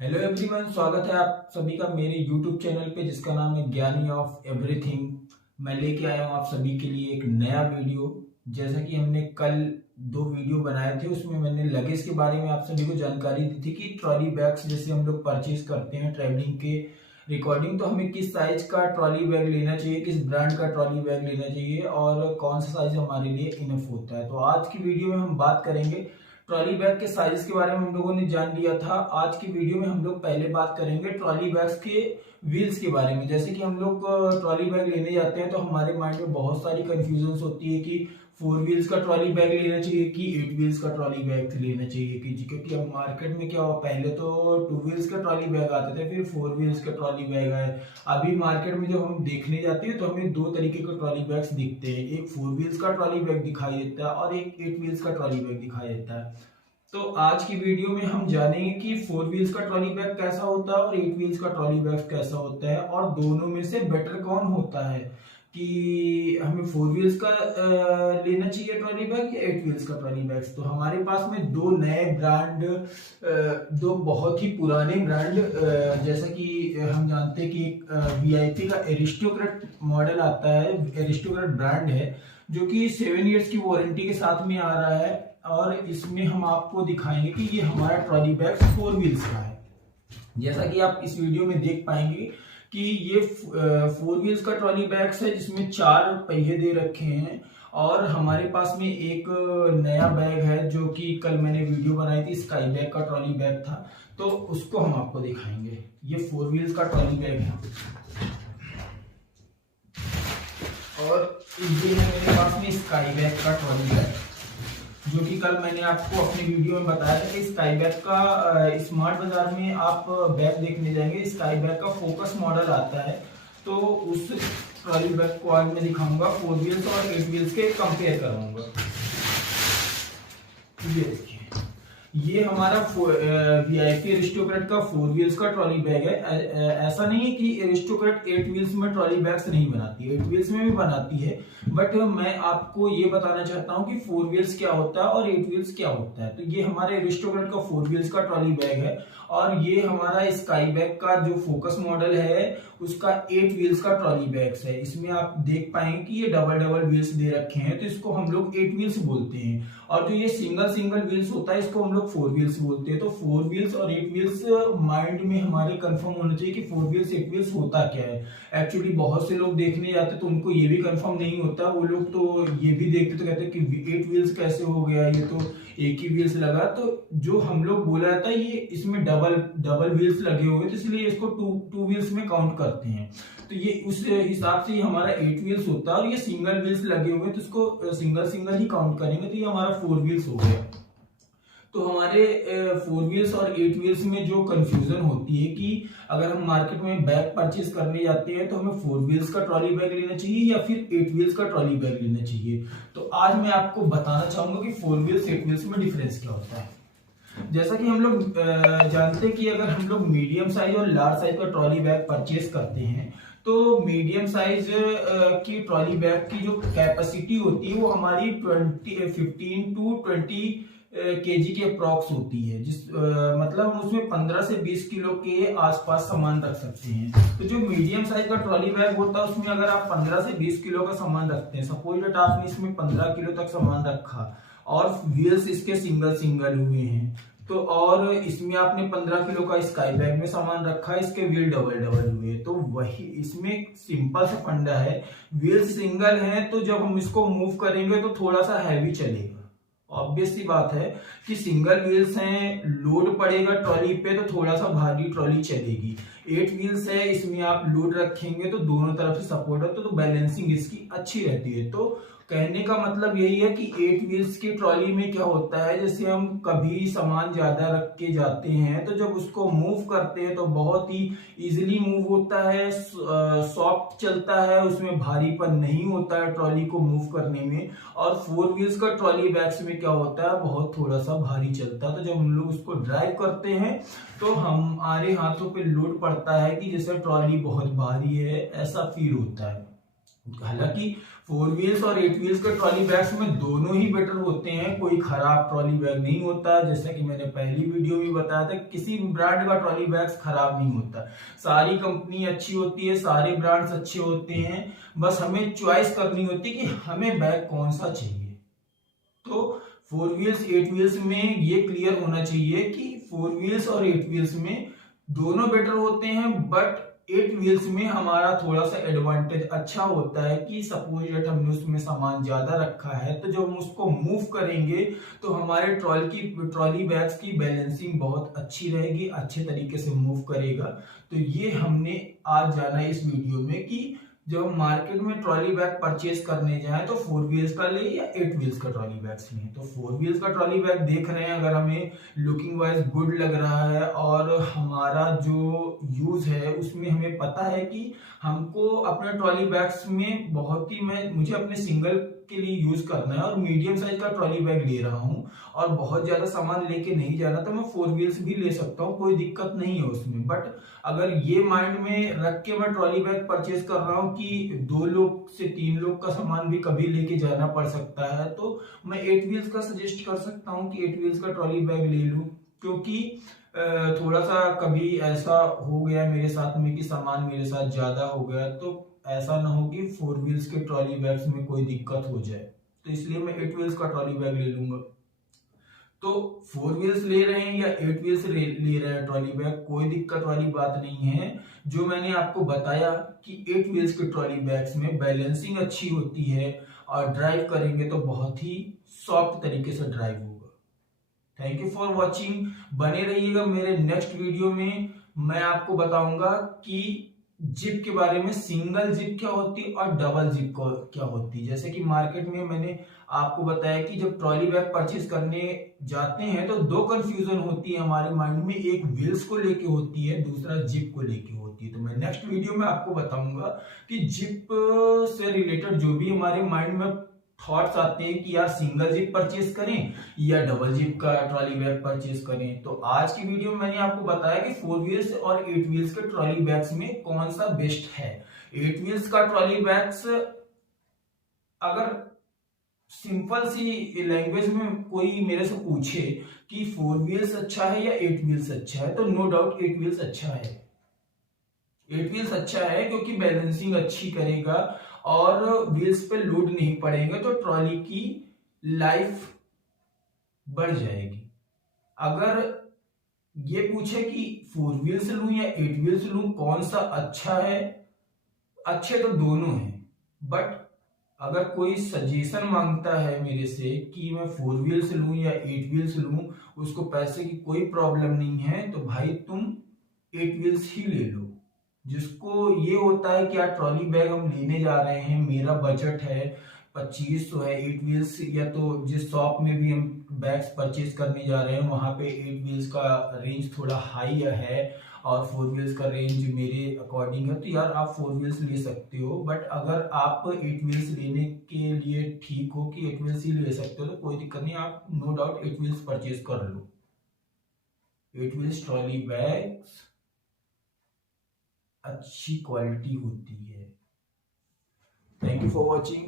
Hello everyone, स्वागत है आप सभी का मेरे यूट्यूब चैनल पे जिसका नाम है ज्ञानी ऑफ एवरीथिंग। मैं लेके आया हूँ आप सभी के लिए एक नया वीडियो। जैसा कि हमने कल दो वीडियो बनाए थे, उसमें मैंने लगेज के बारे में आप सभी को जानकारी दी थी कि ट्रॉली बैग्स जैसे हम लोग परचेज करते हैं ट्रैवलिंग के रिकॉर्डिंग, तो हमें किस साइज का ट्रॉली बैग लेना चाहिए, किस ब्रांड का ट्रॉली बैग लेना चाहिए और कौन सा साइज हमारे लिए इनफ होता है। तो आज की वीडियो में हम बात करेंगे ट्रॉली बैग के साइज के बारे में। हम लोगों ने जान लिया था। आज की वीडियो में हम लोग पहले बात करेंगे ट्रॉली बैग्स के व्हील्स के बारे में। जैसे कि हम लोग ट्रॉली बैग लेने जाते हैं तो हमारे माइंड में बहुत सारी कंफ्यूजन होती है कि 4 व्हील्स का ट्रॉली बैग लेना चाहिए कि 8 व्हील्स का ट्रॉली बैग लेना चाहिए क्योंकि अब मार्केट में क्या हुआ, पहले तो 2 व्हील्स का ट्रॉली बैग आते थे, फिर 4 व्हील्स का ट्रॉली बैग आए। अभी मार्केट में जब हम देखने जाते हैं तो हमें दो तरीके के ट्रॉली बैग्स दिखते हैं, एक 4 व्हील्स का ट्रॉली बैग दिखाई देता है और एक 8 व्हील्स का ट्रॉली बैग दिखाई देता है। तो आज की वीडियो में हम जानेंगे कि 4 व्हील्स का ट्रॉली बैग कैसा होता है और 8 व्हील्स का ट्रॉली बैग कैसा होता है और दोनों में से बेटर कौन होता है, कि हमें 4 व्हील्स का लेना चाहिए ट्रॉली बैग या 8 व्हील्स का ट्रॉली बैग। तो हमारे पास में दो नए ब्रांड, दो बहुत ही पुराने ब्रांड, जैसा कि हम जानते हैं कि एक वीआईपी का एरिस्टोक्रेट मॉडल आता है, एरिस्टोक्रेट ब्रांड है जो कि 7 इयर्स की वारंटी के साथ में आ रहा है। और इसमें हम आपको दिखाएंगे कि ये हमारा ट्रॉली बैग 4 व्हील्स का है। जैसा कि आप इस वीडियो में देख पाएंगे कि ये 4 व्हील्स का ट्रॉली बैग्स है जिसमें 4 पहिए दे रखे हैं। और हमारे पास में एक नया बैग है जो कि कल मैंने वीडियो बनाई थी, स्काई बैग का ट्रॉली बैग था, तो उसको हम आपको दिखाएंगे। ये 4 व्हील्स का ट्रॉली बैग है और ये है मेरे पास में स्काई बैग का ट्रॉली बैग, जो कि कल मैंने आपको अपनी वीडियो में बताया था कि स्काई बैग का स्मार्ट बाजार में आप बैग देखने जाएंगे, स्काई बैग का फोकस मॉडल आता है। तो उस ट्रॉली बैग को आज मैं दिखाऊंगा, 4 व्हील्स और 8 व्हील्स के कंपेयर कराऊंगा। ये देखिए, ये हमारा वीआईपी एरिस्टोक्रेट का 4 व्हील्स का ट्रॉली बैग है। ऐसा नहीं है कि एरिस्टोक्रेट 8 व्हील्स में ट्रॉली बैग्स नहीं बनाती है, 8 व्हील्स में भी बनाती है, बट मैं आपको ये बताना चाहता हूँ कि 4 व्हील्स क्या होता है और 8 व्हील्स क्या होता है। तो ये हमारे एरिस्टोक्रेट का 4 व्हील्स का ट्रॉली बैग है और ये हमारा स्काई बैग का जो फोकस मॉडल है उसका 8 व्हील्स का ट्रॉली बैग्स है। इसमें आप देख पाएंगे कि ये डबल डबल व्हील्स दे रखे हैं, तो इसको हम लोग 8 व्हील्स बोलते हैं। और जो ये सिंगल सिंगल व्हील्स होता है इसको हम लोग 4 व्हील्स बोलते हैं। तो 4 व्हील्स और 8 व्हील्स माइंड में हमारे कंफर्म होना चाहिए कि 4 व्हील्स 8 व्हील्स होता क्या है। एक्चुअली बहुत से लोग देखने जाते तो उनको ये भी कंफर्म नहीं होता, वो लोग तो ये भी देखते तो कहते हैं कि 8 व्हील्स कैसे हो गया, ये तो एक ही व्हील्स लगा। तो जो हम लोग बोला जाता है ये इसमें डबल डबल व्हील्स लगे हुए, तो इसलिए इसको टू व्हील्स में काउंट करते हैं। तो ये उस हिसाब से हमारा 8 व्हील्स होता है और ये सिंगल व्हील्स लगे हुए तो इसको सिंगल सिंगल ही काउंट करेंगे, तो ये हमारा 4 व्हील्स हो गया। तो हमारे 4 व्हील्स और 8 व्हील्स में जो कंफ्यूजन होती है कि अगर हम मार्केट में बैग परचेज करने जाते हैं तो हमें 4 व्हील्स का ट्रॉली बैग लेना चाहिए या फिर 8 व्हील्स का ट्रॉली बैग लेना चाहिए। तो आज मैं आपको बताना चाहूंगा कि 4 व्हील्स 8 व्हील्स में डिफरेंस क्या होता है। जैसा कि हम लोग जानते हैं कि अगर हम लोग मीडियम साइज और लार्ज साइज का ट्रॉली बैग परचेज करते हैं तो मीडियम साइज की ट्रॉली बैग की जो कैपेसिटी होती है वो हमारी 15 टू 20 केजी के अप्रॉक्स होती है, मतलब हम उसमें 15 से 20 किलो के आसपास सामान रख सकते हैं। तो जो मीडियम साइज का ट्रॉली बैग होता है उसमें अगर आप 15 से 20 किलो का सामान रखते हैं, सपोज दैट आपने इसमें 15 किलो तक सामान रखा और व्हील्स इसके सिंगल सिंगल हुए हैं, तो और इसमें आपने 15 किलो का स्काई बैग में सामान रखा है, इसके व्हील डबल डबल हुए, तो वही इसमें सिंपल सा फंडा है। व्हील सिंगल है तो जब हम इसको मूव करेंगे तो थोड़ा सा हैवी चलेगा। ऑब्वियस सी बात है कि सिंगल व्हील्स हैं, लोड पड़ेगा ट्रॉली पे तो थोड़ा सा भारी ट्रॉली चलेगी। 8 व्हील्स है, इसमें आप लोड रखेंगे तो दोनों तरफ से सपोर्ट है, तो बैलेंसिंग इसकी अच्छी रहती है। तो कहने का मतलब यही है कि 8 व्हील्स की ट्रॉली में क्या होता है, जैसे हम कभी सामान ज्यादा रख के जाते हैं तो जब उसको मूव करते हैं तो बहुत ही इजीली मूव होता है, सॉफ्ट चलता है, उसमें भारीपन नहीं होता है ट्रॉली को मूव करने में। और 4 व्हील्स का ट्रॉली बैग्स में क्या होता है, बहुत थोड़ा सा भारी चलता है। तो जब हम लोग उसको ड्राइव करते हैं तो हमारे हाथों पे लोड पड़ता है कि जैसे ट्रॉली बहुत भारी है, ऐसा फील होता है। हालांकि 4 व्हील्स और 8 व्हील्स के ट्रॉली बैग्स में दोनों ही बेटर होते हैं, कोई खराब ट्रॉली बैग नहीं होता। जैसा कि मैंने पहली वीडियो में बताया था, किसी ब्रांड का ट्रॉली बैग खराब नहीं होता, सारी कंपनी अच्छी होती है, सारे ब्रांड्स अच्छे होते हैं। बस हमें चॉइस करनी होती है कि हमें बैग कौन सा चाहिए। तो 4 व्हील्स 8 व्हील्स में ये क्लियर होना चाहिए कि 4 व्हील्स और 8 व्हील्स में दोनों बेटर होते हैं, बट 8 व्हील्स में हमारा थोड़ा सा एडवांटेज अच्छा होता है कि सपोज दैट हमने उसमें सामान ज्यादा रखा है, तो जब हम उसको मूव करेंगे तो हमारे ट्रॉली बैग्स की बैलेंसिंग बहुत अच्छी रहेगी, अच्छे तरीके से मूव करेगा। तो ये हमने आज जाना है इस वीडियो में कि जब हम मार्केट में ट्रॉली बैग परचेज करने जाएं तो 4 व्हील्स का ले या 8 व्हील्स का ट्रॉली बैग्स लें। तो 4 व्हील्स का ट्रॉली बैग देख रहे हैं, अगर हमें लुकिंग वाइज गुड लग रहा है और हमारा जो यूज है उसमें हमें पता है कि हमको अपने ट्रॉली बैग्स में बहुत ही मुझे अपने सिंगल के लिए यूज करना है और मीडियम साइज का ट्रॉली बैग ले रहा हूं और बहुत ज्यादा सामान लेके नहीं जाना, तो मैं 4 व्हील्स भी ले सकता हूं, कोई दिक्कत नहीं है उसमें। बट अगर ये माइंड में रख के मैं ट्रॉली बैग परचेज कर रहा हूँ कि 2 लोग से 3 लोग का सामान भी कभी लेके जाना पड़ सकता है, तो मैं 8 व्हील्स का सजेस्ट कर सकता हूँ कि 8 व्हील्स का ट्रॉली बैग ले लूं। क्योंकि थोड़ा सा कभी ऐसा हो गया मेरे साथ में कि सामान मेरे साथ ज्यादा हो गया, तो ऐसा ना हो कि 4 व्हील्स के ट्रॉली बैग्स में कोई दिक्कत हो जाए, तो इसलिए मैं 8 व्हील्स का ट्रॉली बैग ले लूंगा। तो 4 व्हील्स ले रहे हैं या 8 व्हील्स ले रहे हैं ट्रॉली बैग, कोई दिक्कत वाली बात नहीं है। जो मैंने आपको बताया कि 8 व्हील्स के ट्रॉली बैग्स में बैलेंसिंग अच्छी होती है और ड्राइव करेंगे तो बहुत ही सॉफ्ट तरीके से ड्राइव होगा। थैंक यू फॉर वॉचिंग, बने रहिएगा मेरे नेक्स्ट वीडियो में। मैं आपको बताऊंगा कि जिप के बारे में, सिंगल जिप क्या होती है और डबल जिप क्या होती है। जैसे कि मार्केट में मैंने आपको बताया कि जब ट्रॉली बैग परचेज करने जाते हैं तो 2 कंफ्यूजन होती है हमारे माइंड में, एक व्हील्स को लेके होती है, दूसरा जिप को लेके होती है। तो मैं नेक्स्ट वीडियो में आपको बताऊंगा कि जिप से रिलेटेड जो भी हमारे माइंड में थॉट्स आते हैं कि यार सिंगल जिप परचेज करें या डबल जिप का ट्रॉली बैग परचेज करें। तो आज की वीडियो में मैंने आपको बताया कि 4 व्हील्स और 8 व्हील्स के ट्रॉली बैग्स में कौन सा बेस्ट है। 8 व्हील्स का ट्रॉली बैग्स, अगर सिंपल सी लैंग्वेज में कोई मेरे से पूछे कि 4 व्हील्स अच्छा है या 8 व्हील्स अच्छा है, तो नो डाउट 8 व्हील्स अच्छा है। 8 व्हील्स अच्छा है क्योंकि बैलेंसिंग अच्छी करेगा और व्हील्स पे लोड नहीं पड़ेगा, तो ट्रॉली की लाइफ बढ़ जाएगी। अगर ये पूछे कि 4 व्हील्स लूं या 8 व्हील्स लूं, कौन सा अच्छा है, अच्छे तो दोनों हैं, बट अगर कोई सजेशन मांगता है मेरे से कि मैं 4 व्हील्स लूं या 8 व्हील्स लूं, उसको पैसे की कोई प्रॉब्लम नहीं है, तो भाई तुम 8 व्हील्स ही ले लो। जिसको ये होता है कि यार ट्रॉली बैग हम लेने जा रहे हैं, मेरा बजट है 2500 है, 8 व्हील्स, या तो जिस शॉप में भी हम बैग्स परचेज करने जा रहे हैं वहां पे 8 व्हील्स का रेंज थोड़ा हाई है और 4 व्हील्स का रेंज मेरे अकॉर्डिंग है, तो यार आप 4 व्हील्स ले सकते हो। बट अगर आप 8 व्हील्स लेने के लिए ठीक हो कि 8 व्हील्स ही ले सकते हो, तो कोई दिक्कत नहीं, आप नो डाउट 8 व्हील्स परचेज कर लो। 8 व्हील्स ट्रॉली बैग्स अच्छी क्वालिटी होती है। Thank you for watching.